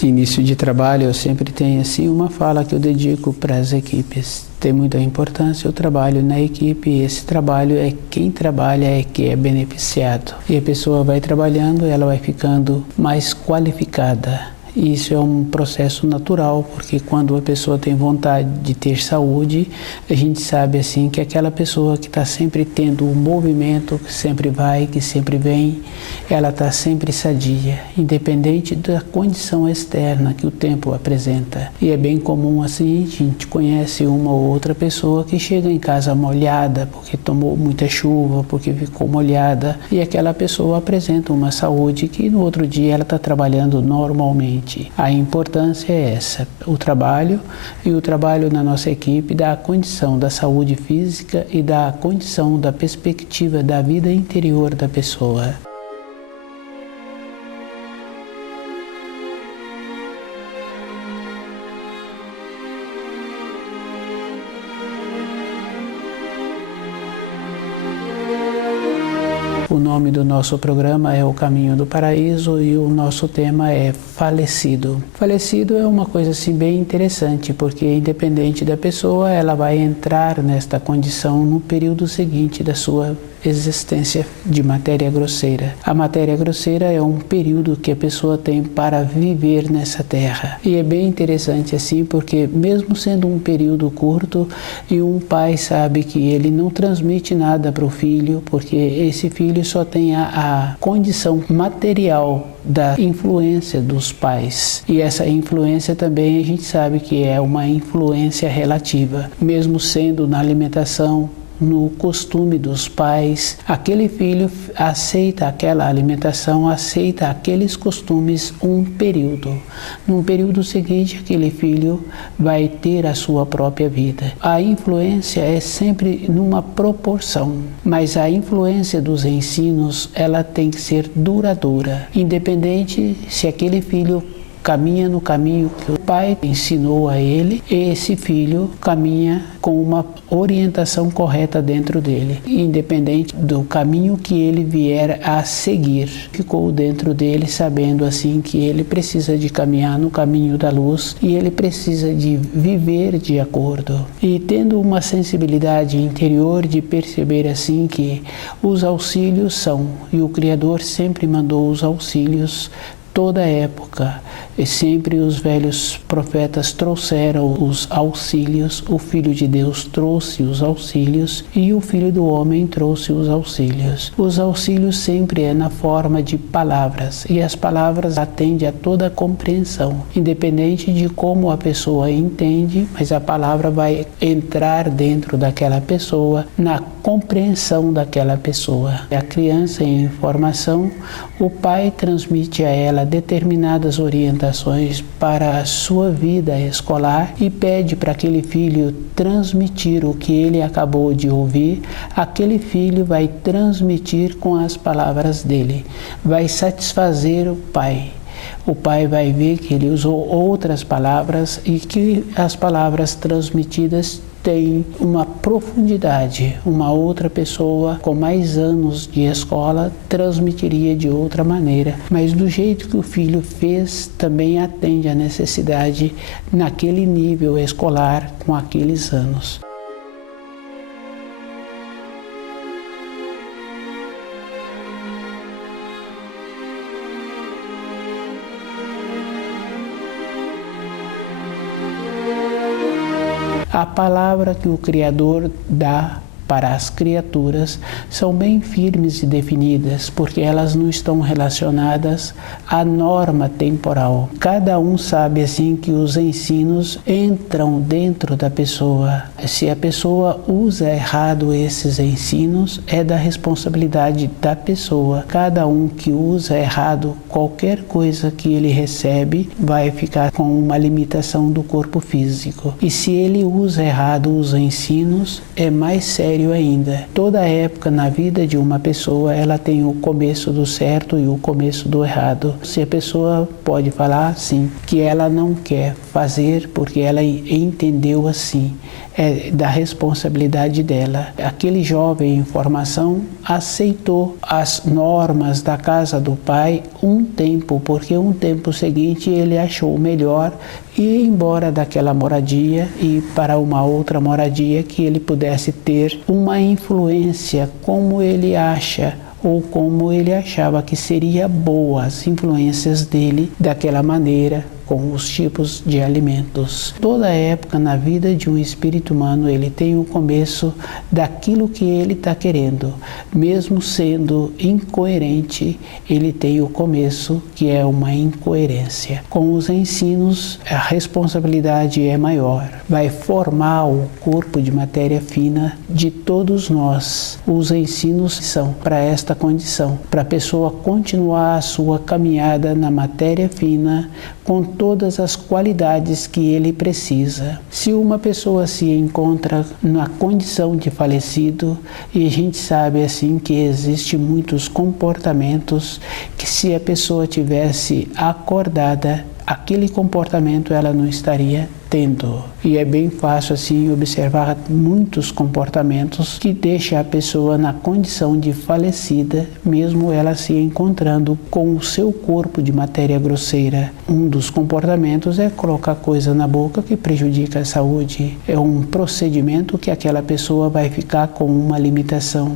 Esse início de trabalho eu sempre tenho assim uma fala que eu dedico para as equipes. Tem muita importância o trabalho na equipe, e esse trabalho é quem trabalha é que é beneficiado. E a pessoa vai trabalhando, ela vai ficando mais qualificada. E isso é um processo natural, porque quando a pessoa tem vontade de ter saúde, a gente sabe assim que aquela pessoa que está sempre tendo um movimento, que sempre vai, que sempre vem, ela está sempre sadia, independente da condição externa que o tempo apresenta. E é bem comum assim, a gente conhece uma ou outra pessoa que chega em casa molhada, porque tomou muita chuva, porque ficou molhada, e aquela pessoa apresenta uma saúde que no outro dia ela está trabalhando normalmente. A importância é essa, o trabalho na nossa equipe dá a condição da saúde física e dá a condição da perspectiva da vida interior da pessoa. O nome do nosso programa é O Caminho do Paraíso e o nosso tema é Falecido. Falecido é uma coisa assim bem interessante, porque independente da pessoa, ela vai entrar nesta condição no período seguinte da sua existência de matéria grosseira. A matéria grosseira é um período que a pessoa tem para viver nessa terra. E é bem interessante assim, porque mesmo sendo um período curto, e um pai sabe que ele não transmite nada para o filho, porque esse filho só tem a condição material da influência dos pais. E essa influência também a gente sabe que é uma influência relativa, mesmo sendo na alimentação, no costume dos pais, aquele filho aceita aquela alimentação, aceita aqueles costumes um período. No período seguinte, aquele filho vai ter a sua própria vida. A influência é sempre numa proporção, mas a influência dos ensinos, ela tem que ser duradoura, independente se aquele filho caminha no caminho que o pai ensinou a ele, esse filho caminha com uma orientação correta dentro dele, independente do caminho que ele vier a seguir. Ficou dentro dele sabendo assim que ele precisa de caminhar no caminho da luz e ele precisa de viver de acordo. E tendo uma sensibilidade interior de perceber assim que os auxílios são, e o Criador sempre mandou os auxílios toda época, e sempre os velhos profetas trouxeram os auxílios, o Filho de Deus trouxe os auxílios e o Filho do Homem trouxe os auxílios. Os auxílios sempre é na forma de palavras, e as palavras atendem a toda a compreensão, independente de como a pessoa entende, mas a palavra vai entrar dentro daquela pessoa, na compreensão daquela pessoa. A criança em formação, o pai transmite a ela determinadas orientações para a sua vida escolar e pede para aquele filho transmitir o que ele acabou de ouvir. Aquele filho vai transmitir com as palavras dele, vai satisfazer o pai. O pai vai ver que ele usou outras palavras e que as palavras transmitidas tem uma profundidade. Uma outra pessoa com mais anos de escola transmitiria de outra maneira, mas do jeito que o filho fez, também atende à necessidade naquele nível escolar com aqueles anos. A palavra que o Criador dá para as criaturas são bem firmes e definidas, porque elas não estão relacionadas à norma temporal. Cada um sabe assim que os ensinos entram dentro da pessoa. Se a pessoa usa errado esses ensinos, é da responsabilidade da pessoa. Cada um que usa errado qualquer coisa que ele recebe vai ficar com uma limitação do corpo físico. E se ele usa errado os ensinos, é mais sério sério ainda. Toda época na vida de uma pessoa, ela tem o começo do certo e o começo do errado. Se a pessoa pode falar assim, que ela não quer fazer porque ela entendeu assim, é da responsabilidade dela. Aquele jovem em formação aceitou as normas da casa do pai um tempo, porque um tempo seguinte ele achou melhor ir embora daquela moradia e para uma outra moradia que ele pudesse ter uma influência como ele acha ou como ele achava que seria boa as influências dele daquela maneira, com os tipos de alimentos. Toda época na vida de um espírito humano, ele tem o começo daquilo que ele está querendo. Mesmo sendo incoerente, ele tem o começo que é uma incoerência. Com os ensinos, a responsabilidade é maior. Vai formar o corpo de matéria fina de todos nós. Os ensinos são para esta condição, para a pessoa continuar a sua caminhada na matéria fina com todas as qualidades que ele precisa. Se uma pessoa se encontra na condição de falecido, e a gente sabe assim que existe muitos comportamentos que se a pessoa tivesse acordada, aquele comportamento ela não estaria tendo. E é bem fácil assim observar muitos comportamentos que deixam a pessoa na condição de falecida, mesmo ela se encontrando com o seu corpo de matéria grosseira. Um dos comportamentos é colocar coisa na boca que prejudica a saúde. É um procedimento que aquela pessoa vai ficar com uma limitação.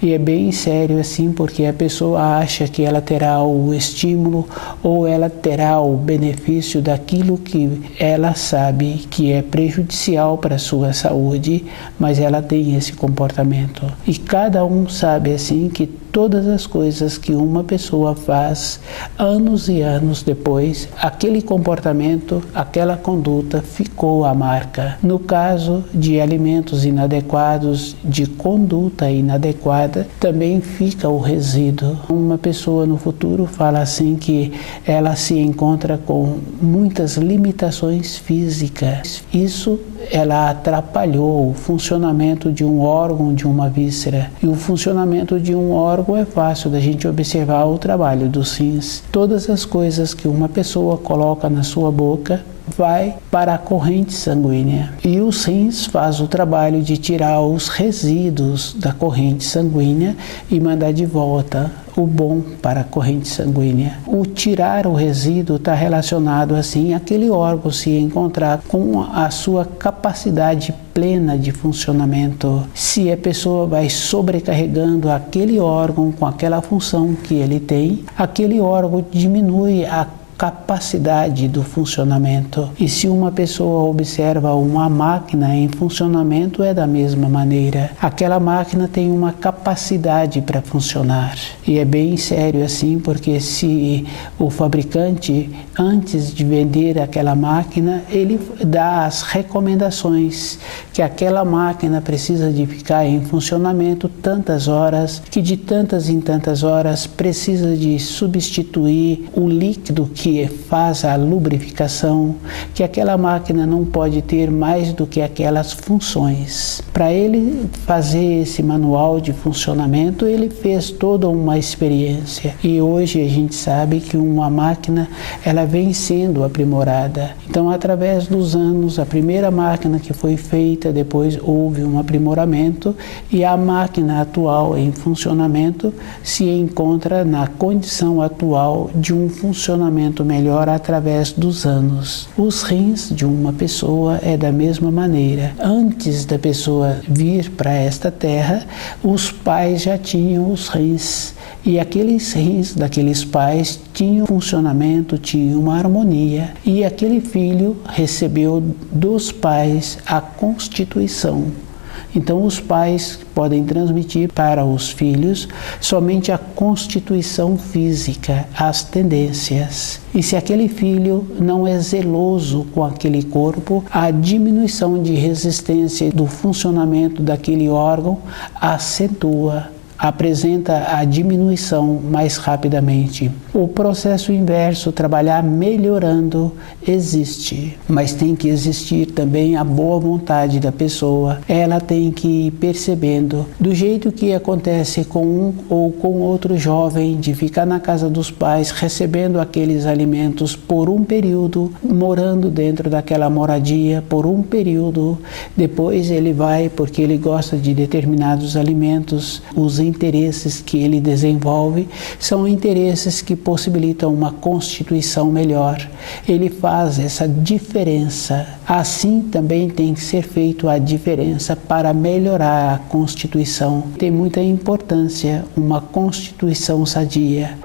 E é bem sério assim, porque a pessoa acha que ela terá o estímulo ou ela terá o benefício daquilo que ela sabe que é prejudicial para a sua saúde, mas ela tem esse comportamento. E cada um sabe assim que todas as coisas que uma pessoa faz, anos e anos depois, aquele comportamento, aquela conduta ficou a marca. No caso de alimentos inadequados, de conduta inadequada, também fica o resíduo. Uma pessoa no futuro fala assim que ela se encontra com muitas limitações físicas. Isso ela atrapalhou o funcionamento de um órgão, de uma víscera. E o funcionamento de um órgão é fácil da gente observar o trabalho dos rins. Todas as coisas que uma pessoa coloca na sua boca vai para a corrente sanguínea. E os rins fazem o trabalho de tirar os resíduos da corrente sanguínea e mandar de volta o bom para a corrente sanguínea. O tirar o resíduo está relacionado assim àquele órgão se encontrar com a sua capacidade plena de funcionamento. Se a pessoa vai sobrecarregando aquele órgão com aquela função que ele tem, aquele órgão diminui a capacidade do funcionamento. E se uma pessoa observa uma máquina em funcionamento, é da mesma maneira. Aquela máquina tem uma capacidade para funcionar. E é bem sério assim, porque se o fabricante, antes de vender aquela máquina, ele dá as recomendações que aquela máquina precisa de ficar em funcionamento tantas horas, que de tantas em tantas horas precisa de substituir o líquido que faz a lubrificação, que aquela máquina não pode ter mais do que aquelas funções. Para ele fazer esse manual de funcionamento, ele fez toda uma experiência. E hoje a gente sabe que uma máquina, ela vem sendo aprimorada. Então, através dos anos, a primeira máquina que foi feita, depois houve um aprimoramento e a máquina atual em funcionamento se encontra na condição atual de um funcionamento melhor através dos anos. Os rins de uma pessoa é da mesma maneira. Antes da pessoa vir para esta terra, os pais já tinham os rins. E aqueles rins daqueles pais tinham funcionamento, tinham uma harmonia. E aquele filho recebeu dos pais a constituição. Então, os pais podem transmitir para os filhos somente a constituição física, as tendências. E se aquele filho não é zeloso com aquele corpo, a diminuição de resistência do funcionamento daquele órgão acentua apresenta a diminuição mais rapidamente. O processo inverso, trabalhar melhorando, existe, mas tem que existir também a boa vontade da pessoa. Ela tem que ir percebendo, do jeito que acontece com um ou com outro jovem, de ficar na casa dos pais, recebendo aqueles alimentos por um período, morando dentro daquela moradia por um período, depois ele vai, porque ele gosta de determinados alimentos, os interesses que ele desenvolve são interesses que possibilitam uma constituição melhor. Ele faz essa diferença. Assim também tem que ser feita a diferença para melhorar a constituição. Tem muita importância uma constituição sadia.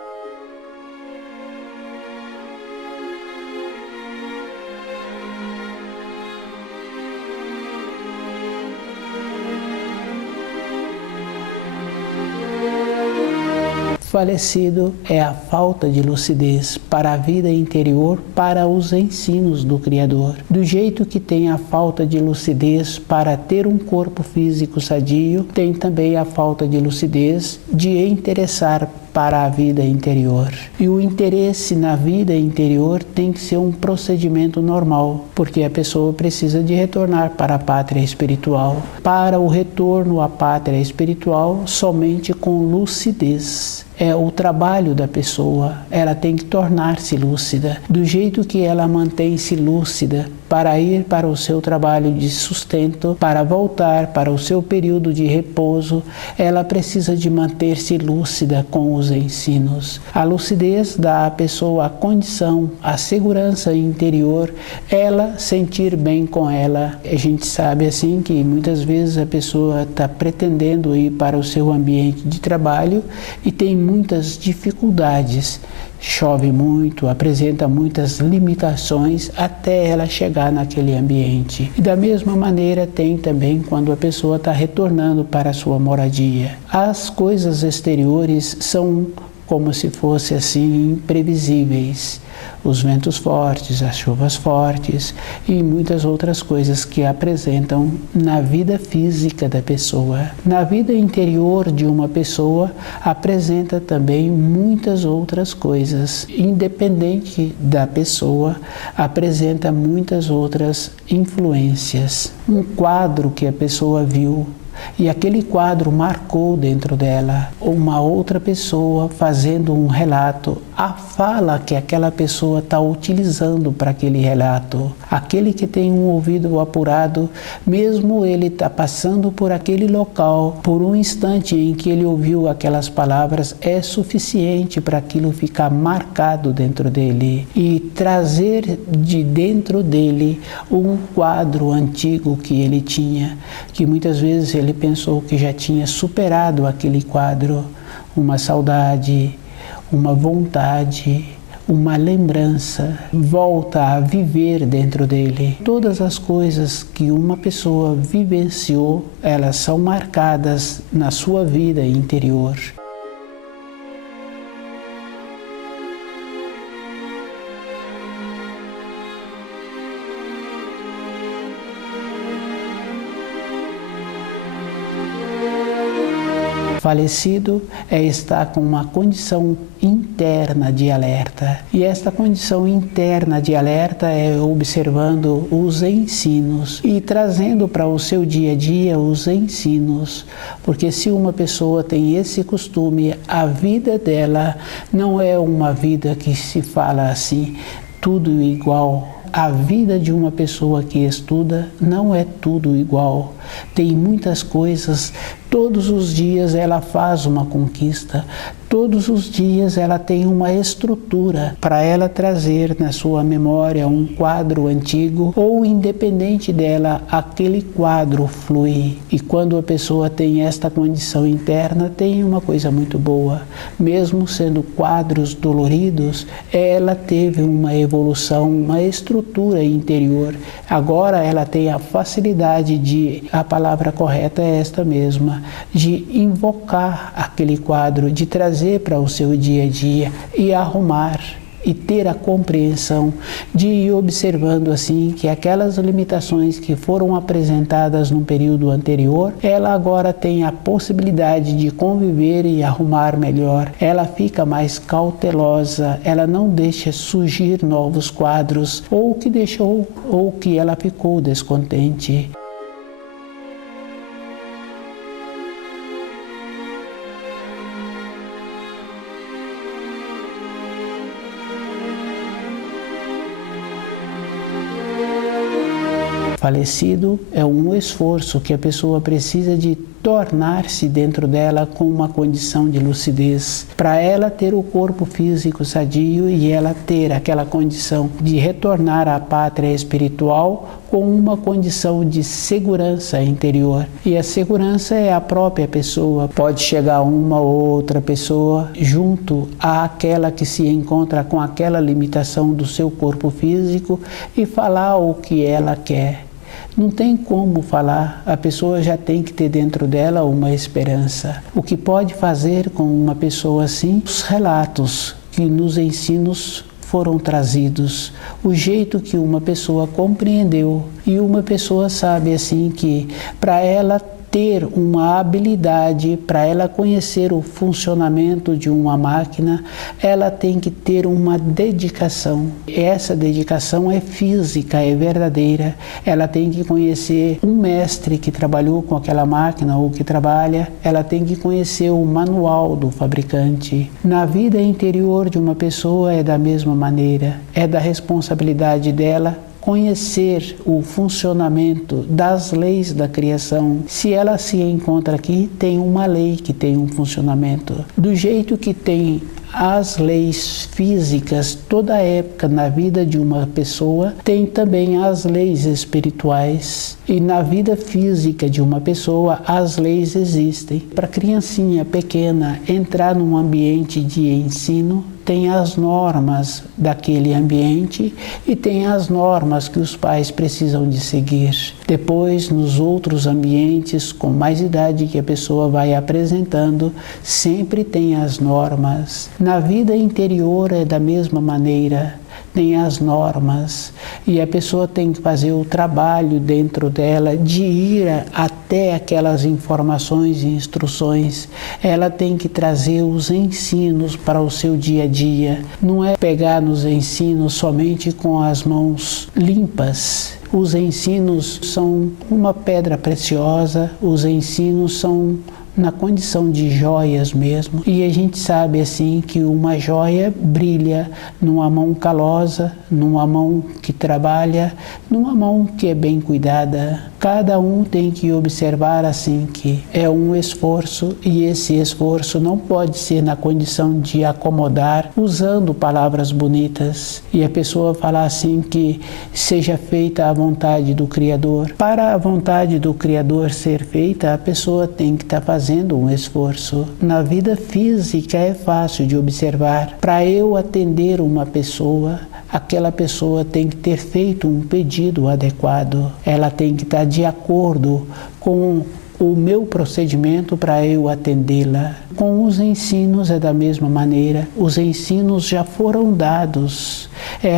Falecido é a falta de lucidez para a vida interior, para os ensinos do Criador. Do jeito que tem a falta de lucidez para ter um corpo físico sadio, tem também a falta de lucidez de interessar para a vida interior. E o interesse na vida interior tem que ser um procedimento normal, porque a pessoa precisa de retornar para a pátria espiritual. Para o retorno à pátria espiritual, somente com lucidez. É o trabalho da pessoa, ela tem que tornar-se lúcida. Do jeito que ela mantém-se lúcida para ir para o seu trabalho de sustento, para voltar para o seu período de repouso, ela precisa de manter-se lúcida com os ensinos. A lucidez dá à pessoa a condição, a segurança interior, ela sentir bem com ela. A gente sabe assim que muitas vezes a pessoa está pretendendo ir para o seu ambiente de trabalho e tem muitas dificuldades. Chove muito, apresenta muitas limitações até ela chegar naquele ambiente. E da mesma maneira tem também quando a pessoa está retornando para a sua moradia. As coisas exteriores são como se fossem assim imprevisíveis. Os ventos fortes, as chuvas fortes e muitas outras coisas que apresentam na vida física da pessoa. Na vida interior de uma pessoa apresenta também muitas outras coisas. Independente da pessoa, apresenta muitas outras influências. Um quadro que a pessoa viu, e aquele quadro marcou dentro dela uma outra pessoa fazendo um relato, a fala que aquela pessoa está utilizando para aquele relato. Aquele que tem um ouvido apurado, mesmo ele está passando por aquele local, por um instante em que ele ouviu aquelas palavras, é suficiente para aquilo ficar marcado dentro dele e trazer de dentro dele um quadro antigo que ele tinha, que muitas vezes ele pensou que já tinha superado aquele quadro, uma saudade, uma vontade, uma lembrança, volta a viver dentro dele. Todas as coisas que uma pessoa vivenciou, elas são marcadas na sua vida interior. Falecido é estar com uma condição interna de alerta. E esta condição interna de alerta é observando os ensinos e trazendo para o seu dia a dia os ensinos. Porque se uma pessoa tem esse costume, a vida dela não é uma vida que se fala assim, tudo igual. A vida de uma pessoa que estuda não é tudo igual. Tem muitas coisas, todos os dias ela faz uma conquista, todos os dias ela tem uma estrutura para ela trazer na sua memória um quadro antigo ou independente dela, aquele quadro flui. E quando a pessoa tem esta condição interna, tem uma coisa muito boa. Mesmo sendo quadros doloridos, ela teve uma evolução, uma estrutura interior. Agora ela tem a facilidade de, a palavra correta é esta mesma, de invocar aquele quadro, de trazer para o seu dia a dia e arrumar. e ter a compreensão de ir observando assim que aquelas limitações que foram apresentadas no período anterior, ela agora tem a possibilidade de conviver e arrumar melhor. Ela fica mais cautelosa, ela não deixa surgir novos quadros ou que deixou ou que ela ficou descontente. Falecido é um esforço que a pessoa precisa de tornar-se dentro dela com uma condição de lucidez, para ela ter o corpo físico sadio e ela ter aquela condição de retornar à pátria espiritual com uma condição de segurança interior. E a segurança é a própria pessoa. Pode chegar uma ou outra pessoa junto àquela que se encontra com aquela limitação do seu corpo físico e falar o que ela quer. Não tem como falar, a pessoa já tem que ter dentro dela uma esperança. O que pode fazer com uma pessoa assim? Os relatos que nos ensinos foram trazidos, o jeito que uma pessoa compreendeu e uma pessoa sabe assim que para ela ter uma habilidade, para ela conhecer o funcionamento de uma máquina, ela tem que ter uma dedicação. Essa dedicação é física, é verdadeira. Ela tem que conhecer um mestre que trabalhou com aquela máquina ou que trabalha, ela tem que conhecer o manual do fabricante. Na vida interior de uma pessoa é da mesma maneira, é da responsabilidade dela conhecer o funcionamento das leis da criação. Se ela se encontra aqui, tem uma lei que tem um funcionamento. Do jeito que tem as leis físicas, toda época na vida de uma pessoa, tem também as leis espirituais. E na vida física de uma pessoa, as leis existem. Para a criancinha pequena entrar num ambiente de ensino, tem as normas daquele ambiente e tem as normas que os pais precisam de seguir. Depois, nos outros ambientes, com mais idade que a pessoa vai apresentando, sempre tem as normas. Na vida interior é da mesma maneira. Tem as normas e a pessoa tem que fazer o trabalho dentro dela de ir até aquelas informações e instruções. Ela tem que trazer os ensinos para o seu dia a dia. Não é pegar nos ensinos somente com as mãos limpas. Os ensinos são uma pedra preciosa, os ensinos são na condição de joias mesmo, e a gente sabe assim que uma joia brilha numa mão calosa, numa mão que trabalha, numa mão que é bem cuidada. Cada um tem que observar assim que é um esforço e esse esforço não pode ser na condição de acomodar usando palavras bonitas e a pessoa falar assim que seja feita a vontade do Criador. Para a vontade do Criador ser feita, a pessoa tem que estar fazendo um esforço. Na vida física é fácil de observar. Para eu atender uma pessoa, aquela pessoa tem que ter feito um pedido adequado. Ela tem que estar de acordo com o meu procedimento para eu atendê-la. Com os ensinos é da mesma maneira. Os ensinos já foram dados.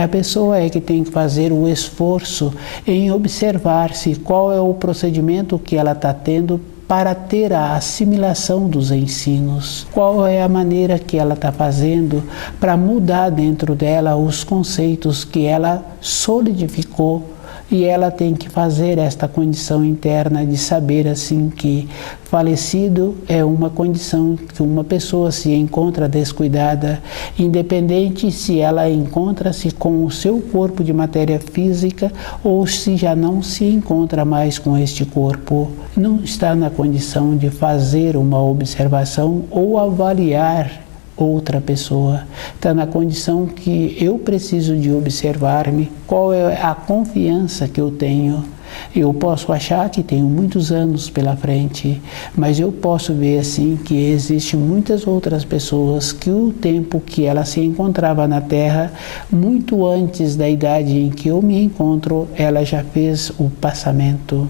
A pessoa é que tem que fazer o esforço em observar-se qual é o procedimento que ela está tendo para ter a assimilação dos ensinos. Qual é a maneira que ela está fazendo para mudar dentro dela os conceitos que ela solidificou. E ela tem que fazer esta condição interna de saber assim que falecido é uma condição que uma pessoa se encontra descuidada, independente se ela encontra-se com o seu corpo de matéria física ou se já não se encontra mais com este corpo. Não está na condição de fazer uma observação ou avaliar outra pessoa. Está na condição que eu preciso de observar-me, qual é a confiança que eu tenho. Eu posso achar que tenho muitos anos pela frente, mas eu posso ver assim que existem muitas outras pessoas que o tempo que ela se encontrava na Terra, muito antes da idade em que eu me encontro, ela já fez o passamento.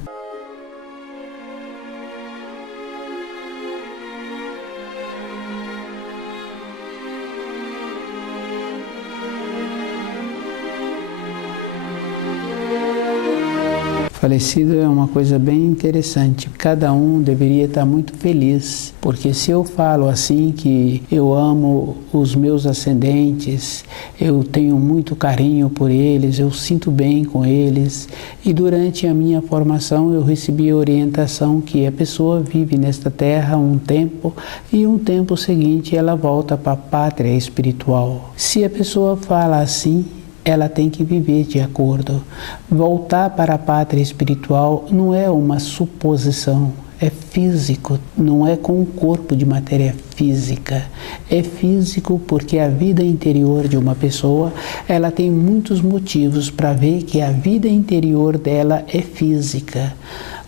Falecido é uma coisa bem interessante. Cada um deveria estar muito feliz, porque se eu falo assim que eu amo os meus ascendentes, eu tenho muito carinho por eles, eu sinto bem com eles, e durante a minha formação eu recebi a orientação que a pessoa vive nesta terra um tempo e um tempo seguinte ela volta para a pátria espiritual. Se a pessoa fala assim, ela tem que viver de acordo. Voltar para a pátria espiritual não é uma suposição, é físico, não é com um corpo de matéria física. É físico porque a vida interior de uma pessoa, ela tem muitos motivos para ver que a vida interior dela é física.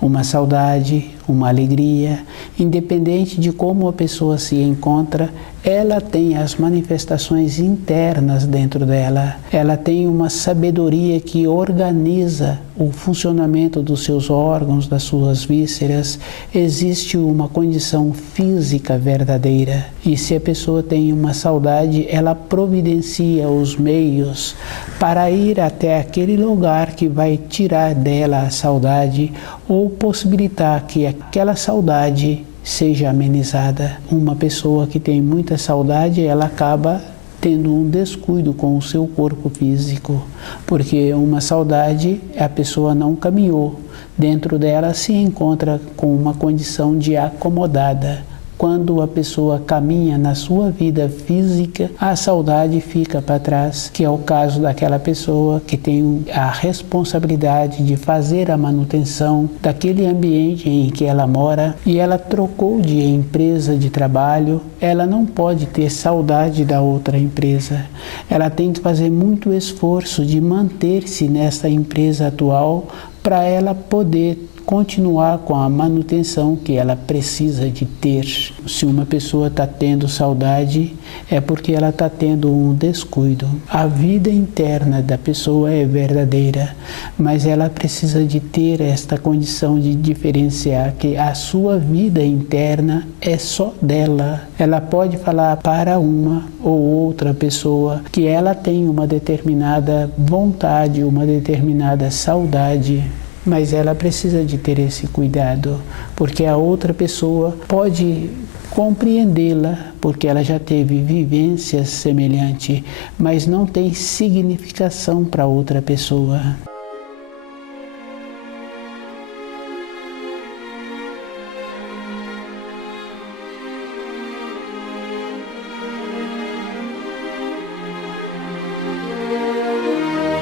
Uma saudade, uma alegria, independente de como a pessoa se encontra, ela tem as manifestações internas dentro dela. Ela tem uma sabedoria que organiza o funcionamento dos seus órgãos, das suas vísceras. Existe uma condição física verdadeira. E se a pessoa tem uma saudade, ela providencia os meios para ir até aquele lugar que vai tirar dela a saudade ou possibilitar que aquela saudade seja amenizada. Uma pessoa que tem muita saudade, ela acaba tendo um descuido com o seu corpo físico, porque uma saudade, a pessoa não caminhou, dentro dela se encontra com uma condição de acomodada. Quando a pessoa caminha na sua vida física, a saudade fica para trás, que é o caso daquela pessoa que tem a responsabilidade de fazer a manutenção daquele ambiente em que ela mora e ela trocou de empresa de trabalho, ela não pode ter saudade da outra empresa. Ela tem que fazer muito esforço de manter-se nessa empresa atual para ela poder continuar com a manutenção que ela precisa de ter. Se uma pessoa está tendo saudade, é porque ela está tendo um descuido. A vida interna da pessoa é verdadeira, mas ela precisa de ter esta condição de diferenciar que a sua vida interna é só dela. Ela pode falar para uma ou outra pessoa que ela tem uma determinada vontade, uma determinada saudade, mas ela precisa de ter esse cuidado, porque a outra pessoa pode compreendê-la, porque ela já teve vivências semelhantes, mas não tem significação para outra pessoa.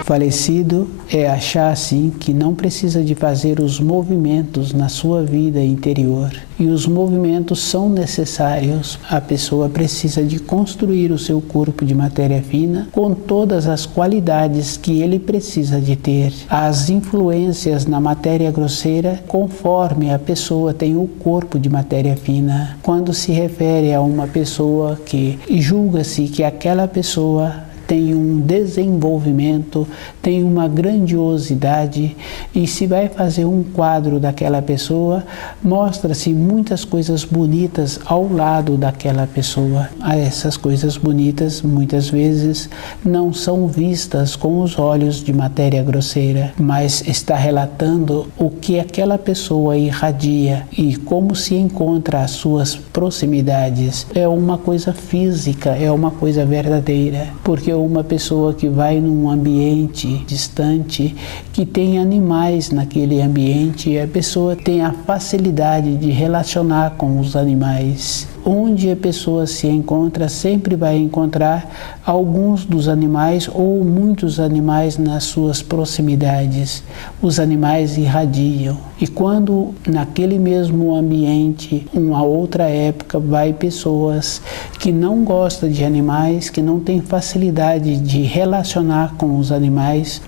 Falecido é achar assim que não precisa de fazer os movimentos na sua vida interior. E os movimentos são necessários. A pessoa precisa de construir o seu corpo de matéria fina com todas as qualidades que ele precisa de ter. As influências na matéria grosseira conforme a pessoa tem o corpo de matéria fina. Quando se refere a uma pessoa que julga-se que aquela pessoa tem um desenvolvimento, tem uma grandiosidade, e se vai fazer um quadro daquela pessoa, mostra-se muitas coisas bonitas ao lado daquela pessoa. Essas coisas bonitas muitas vezes não são vistas com os olhos de matéria grosseira, mas está relatando o que aquela pessoa irradia e como se encontra às suas proximidades. É uma coisa física, é uma coisa verdadeira, porque uma pessoa que vai num ambiente distante, que tem animais naquele ambiente, a pessoa tem a facilidade de relacionar com os animais. Onde a pessoa se encontra, sempre vai encontrar alguns dos animais ou muitos animais nas suas proximidades. Os animais irradiam. E quando naquele mesmo ambiente, uma outra época, vai pessoas que não gostam de animais, que não têm facilidade de relacionar com os animais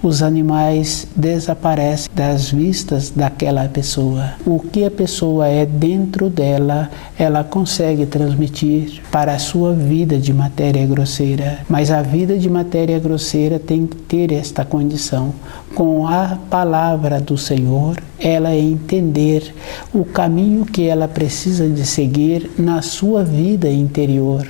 desaparecem das vistas daquela pessoa. O que a pessoa é dentro dela, ela consegue transmitir para a sua vida de matéria grosseira. Mas a vida de matéria grosseira tem que ter esta condição. Com a palavra do Senhor, ela entender o caminho que ela precisa de seguir na sua vida interior.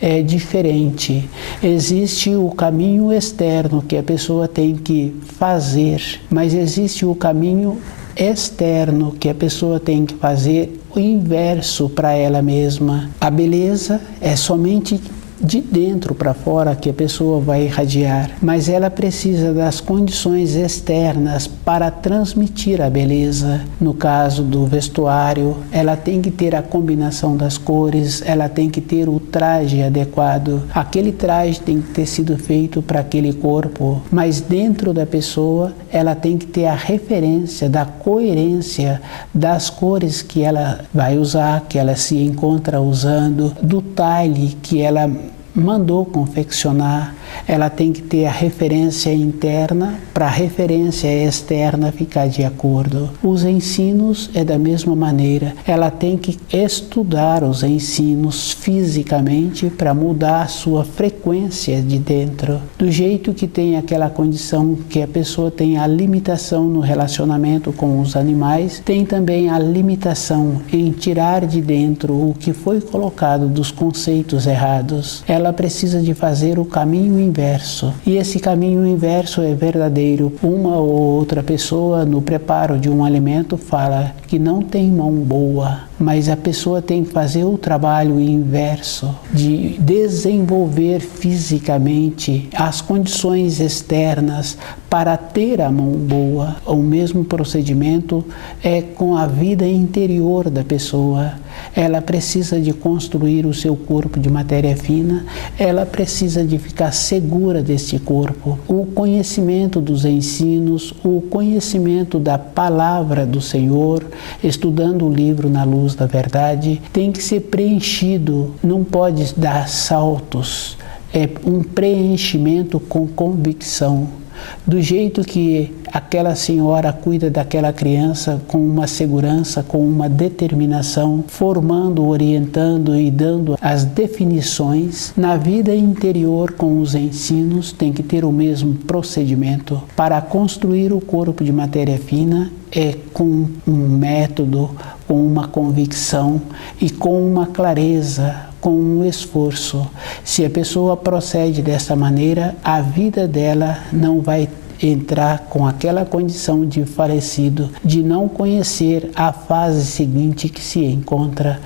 é diferente. Existe o caminho externo que a pessoa tem que fazer, mas existe o caminho externo que a pessoa tem que fazer o inverso para ela mesma. A beleza é somente de dentro para fora que a pessoa vai irradiar, mas ela precisa das condições externas para transmitir a beleza. No caso do vestuário, ela tem que ter a combinação das cores, ela tem que ter o traje adequado. Aquele traje tem que ter sido feito para aquele corpo, mas dentro da pessoa ela tem que ter a referência da coerência das cores que ela vai usar, que ela se encontra usando, do talhe que ela mandou confeccionar. Ela tem que ter a referência interna para a referência externa ficar de acordo. Os ensinos é da mesma maneira. Ela tem que estudar os ensinos fisicamente para mudar a sua frequência de dentro. Do jeito que tem aquela condição que a pessoa tem a limitação no relacionamento com os animais, tem também a limitação em tirar de dentro o que foi colocado dos conceitos errados. Ela precisa de fazer o caminho inverso. E esse caminho inverso é verdadeiro. Uma ou outra pessoa no preparo de um alimento fala que não tem mão boa, mas a pessoa tem que fazer o trabalho inverso de desenvolver fisicamente as condições externas para ter a mão boa. O mesmo procedimento é com a vida interior da pessoa. Ela precisa de construir o seu corpo de matéria fina, ela precisa de ficar segura deste corpo. O conhecimento dos ensinos, o conhecimento da palavra do Senhor, estudando o livro Na Luz da Verdade, tem que ser preenchido, não pode dar saltos. É um preenchimento com convicção. Do jeito que aquela senhora cuida daquela criança com uma segurança, com uma determinação, formando, orientando e dando as definições, na vida interior com os ensinos tem que ter o mesmo procedimento. Para construir o corpo de matéria fina é com um método, com uma convicção e com uma clareza, com um esforço. Se a pessoa procede dessa maneira, a vida dela não vai entrar com aquela condição de falecido, de não conhecer a fase seguinte que se encontra.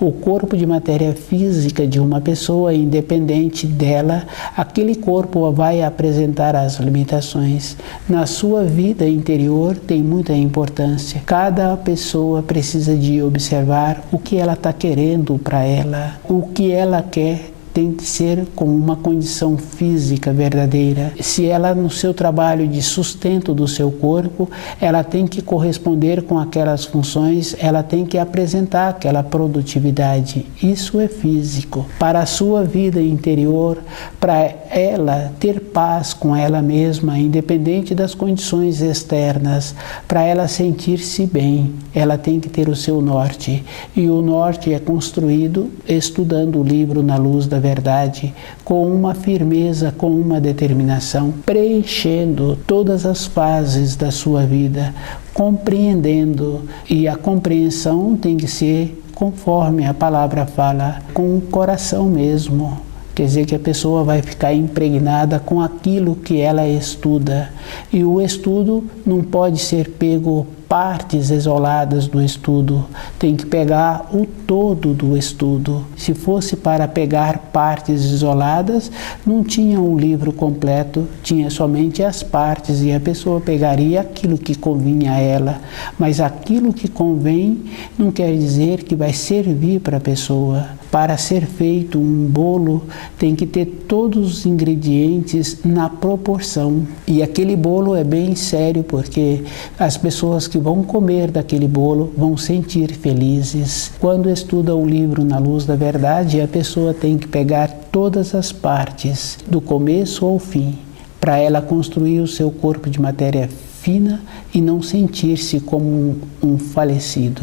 O corpo de matéria física de uma pessoa, independente dela, aquele corpo vai apresentar as limitações. Na sua vida interior tem muita importância. Cada pessoa precisa de observar o que ela está querendo para ela, o que ela quer. Tem que ser com uma condição física verdadeira. Se ela, no seu trabalho de sustento do seu corpo, ela tem que corresponder com aquelas funções, ela tem que apresentar aquela produtividade. Isso é físico. Para a sua vida interior, para ela ter paz com ela mesma, independente das condições externas, para ela sentir-se bem, ela tem que ter o seu norte. E o norte é construído estudando o livro Na Luz da Verdade, com uma firmeza, com uma determinação, preenchendo todas as fases da sua vida, compreendendo. E a compreensão tem que ser conforme a palavra fala, com o coração mesmo. Quer dizer que a pessoa vai ficar impregnada com aquilo que ela estuda. E o estudo não pode ser pego partes isoladas do estudo, tem que pegar o todo do estudo. Se fosse para pegar partes isoladas, não tinha um livro completo, tinha somente as partes e a pessoa pegaria aquilo que convinha a ela. Mas aquilo que convém não quer dizer que vai servir para a pessoa. Para ser feito um bolo, tem que ter todos os ingredientes na proporção. E aquele bolo é bem sério, porque as pessoas que vão comer daquele bolo vão sentir felizes. Quando estuda o livro Na Luz da Verdade, a pessoa tem que pegar todas as partes, do começo ao fim, para ela construir o seu corpo de matéria fina e não sentir-se como um falecido.